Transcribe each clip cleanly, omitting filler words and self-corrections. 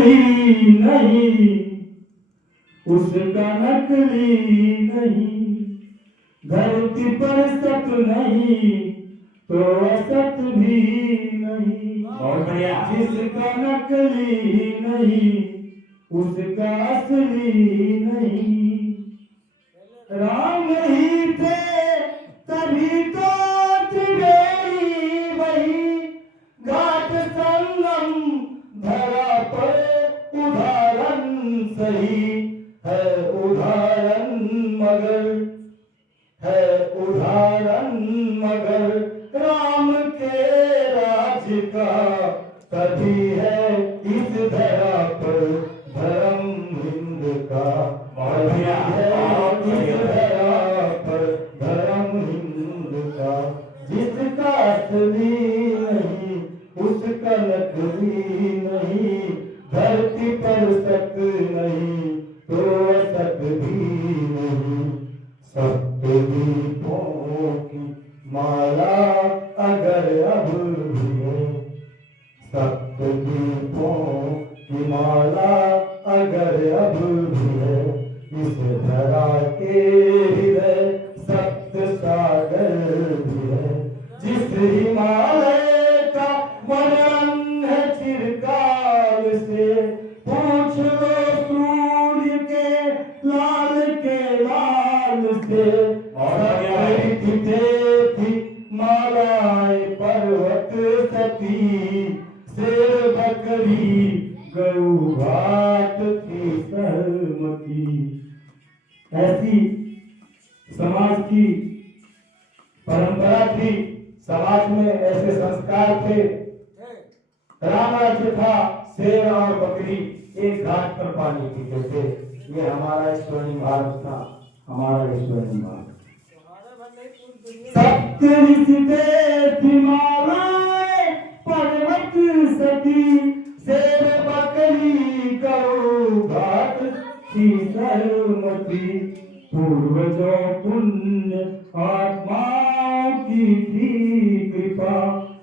असली नहीं, उसका नकली नहीं। धरती पर सत नहीं तो असत भी नहीं। बहुत बढ़िया। जिसका नकली नहीं उसका असली नहीं। राम ही थे तभी तो त्रिवेणी वही, घाट संगम धरा पर उदाहरण सही है। उदाहरण मगर राम के राज का तभी है इस धरा पर धर्म हिंद का। बढ़िया, बहुत बढ़िया। इस धरा पर धर्म हिंद का। जिसका असली नहीं उसका नकली नहीं। धरती पर सत नहीं तो असत भी नहीं। सत्य दीपों की माला अगर अब भी है, सत्य दीपों की माला अगर अब भी है, इस धरा के हृदय सत्य सागर भी है। जिस हिमालय का वर्णन है चिरकाल से, पूछ लो सूर्य के लाल से। थी मालाएं पर्वत सती, शेर बकरी गऊ घाट थी सहमती। ऐसी समाज की परंपरा थी, समाज में ऐसे संस्कार थे। राम राज्य था, शेर और बकरी एक घाट पर पानी पीते थे। ये हमारा स्वर्णिम भारत था, हमारा स्वर्णिम भारत। सत्य हिमालय पर्वत सती, शेर बकरी गऊ घाट थी सहमती। पूर्वजों पुण्य आत्माओं की थी कृपा,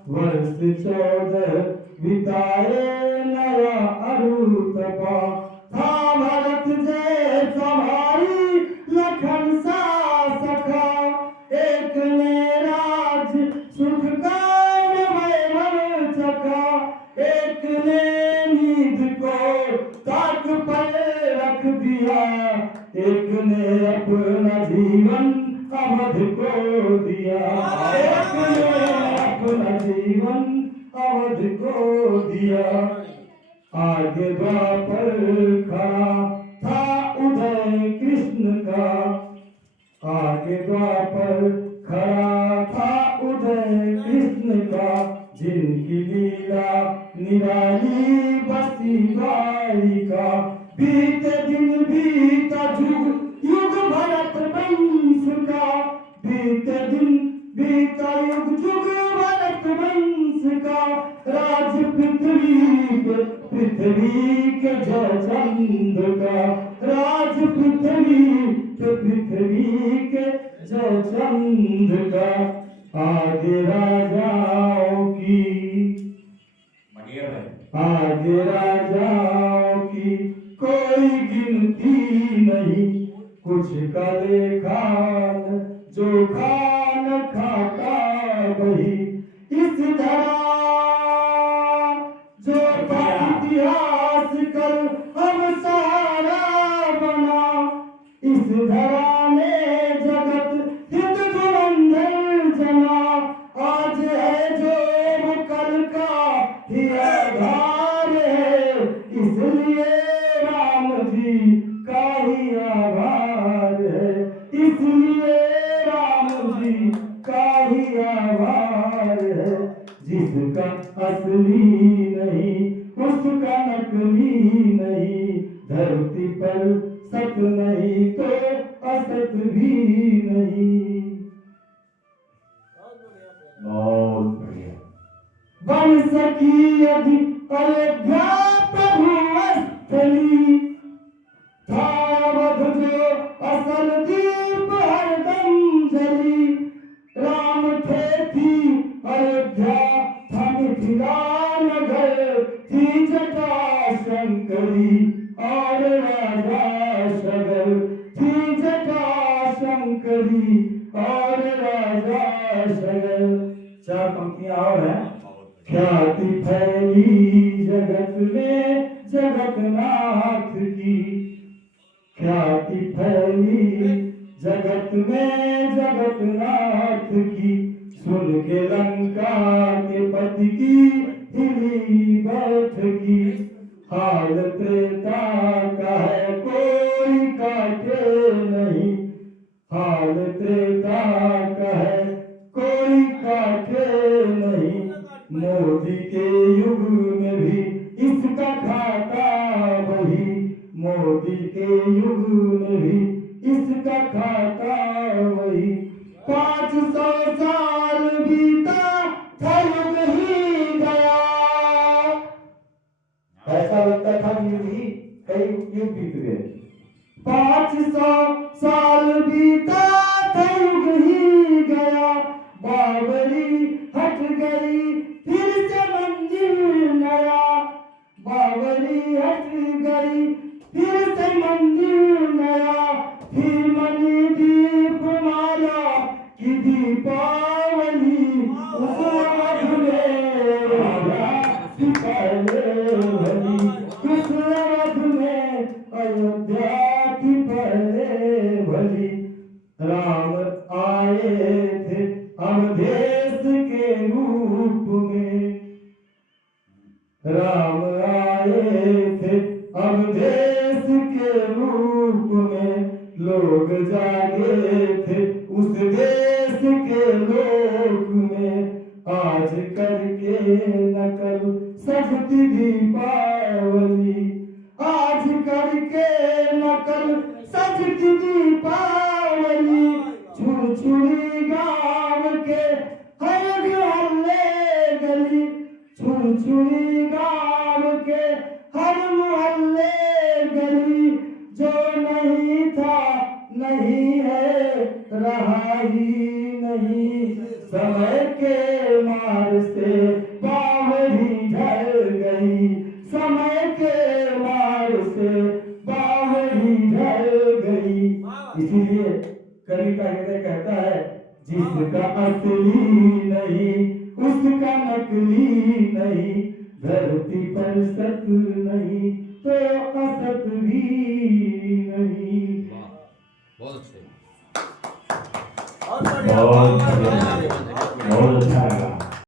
वर्ष 14 बिताए नया अरुतपा। था भरत जैसा भाई लखन सा सखा, एक ने राज सुख का वैभव चखा। एक ने नींद को ताक पर रख दिया, एक ने अपना जीवन अवध को दिया। एक ने अपना जीवन अवध को दिया। आगे द्वापर खड़ा था उदय कृष्ण का, आगे द्वापर खड़ा था उदय कृष्ण का। जिनकी लीला निराली बसी बालिका, बीते दिन बीता युग युग भरत वंश का। बीते दिन बीता युग युग भरत वंश का। राज पृथ्वी के जय चंद का। राज पृथ्वी के जय चंद का। आगे राजाओं की, आगे राजाओं की कोई गिनती नहीं। कुछ का लेखा जो खान खाता वही, इस धरा जो इतिहास कल हम सहारा बना। इस धरा ने जगत हित धुरंधर जना। आज है जो कल का ही आधार है, इसलिए राम जी का ही आभार है। इसलिए राम जी का ही आभार है। जिसका असली नहीं उसका नकली नहीं। धरती पर सत नहीं तो असत भी नहीं। बहुत बढ़िया। बन सकी अयोध्या प्रभु स्थली, था अवध जो असल दीप हरदम जली। राम थे थी अयोध्या था मिथिला नगर, थी जटाशय शंकरी और राजा शगर थी जटा शंकरी और राजा शगर। चार पंक्तियां और हैं। ख्याति फैली जगत में जगतनाथ की, ख्याति फैली जगत में जगतनाथ की, सुन के लंका के पति की हिली बैठकी। हाल त्रेता का है कोई काटे नहीं, हाल त्रेता का है कोई काटे नहीं। मोदी के युग में भी इसका खाता वही, मोदी के युग में भी इसका खाता वही। 500 साल बीता था युग ही गया, ऐसा लगता था युग ही कई युग बीत गए। 500 साल बीता था युग ही गया, बाबरी हट गई फिर से मंदिर नया, बाबरी हट गई फिर से मंदिर नया। फिर मणि दीप माला की दीपावली, उस अवध में अयोध्या की पहले भली, उस अवध में अयोध्या की पहले भली। राम आए थे अवधेश के रूप में, राम आए थे अवधेश के रूप में। लोग जागे थे उस देश के लोक में, आज करके नकल सजती दीपावली, आज करके नकल सजती दीपावली। छुरछुरी गाँव के हर मोहल्ले गली, छुरछुरी गाँव के हर मोहल्ले गली। जो नहीं था नहीं है रहा ही नहीं, समय के मार से बावरी ढल गई, समय के मार से बावरी ढल गई। इसीलिए कवि का हृदय कहता है, जिसका असली नहीं उसका नकली नहीं, धरती पर सत नहीं तो असत भी नहीं। बहुत अच्छा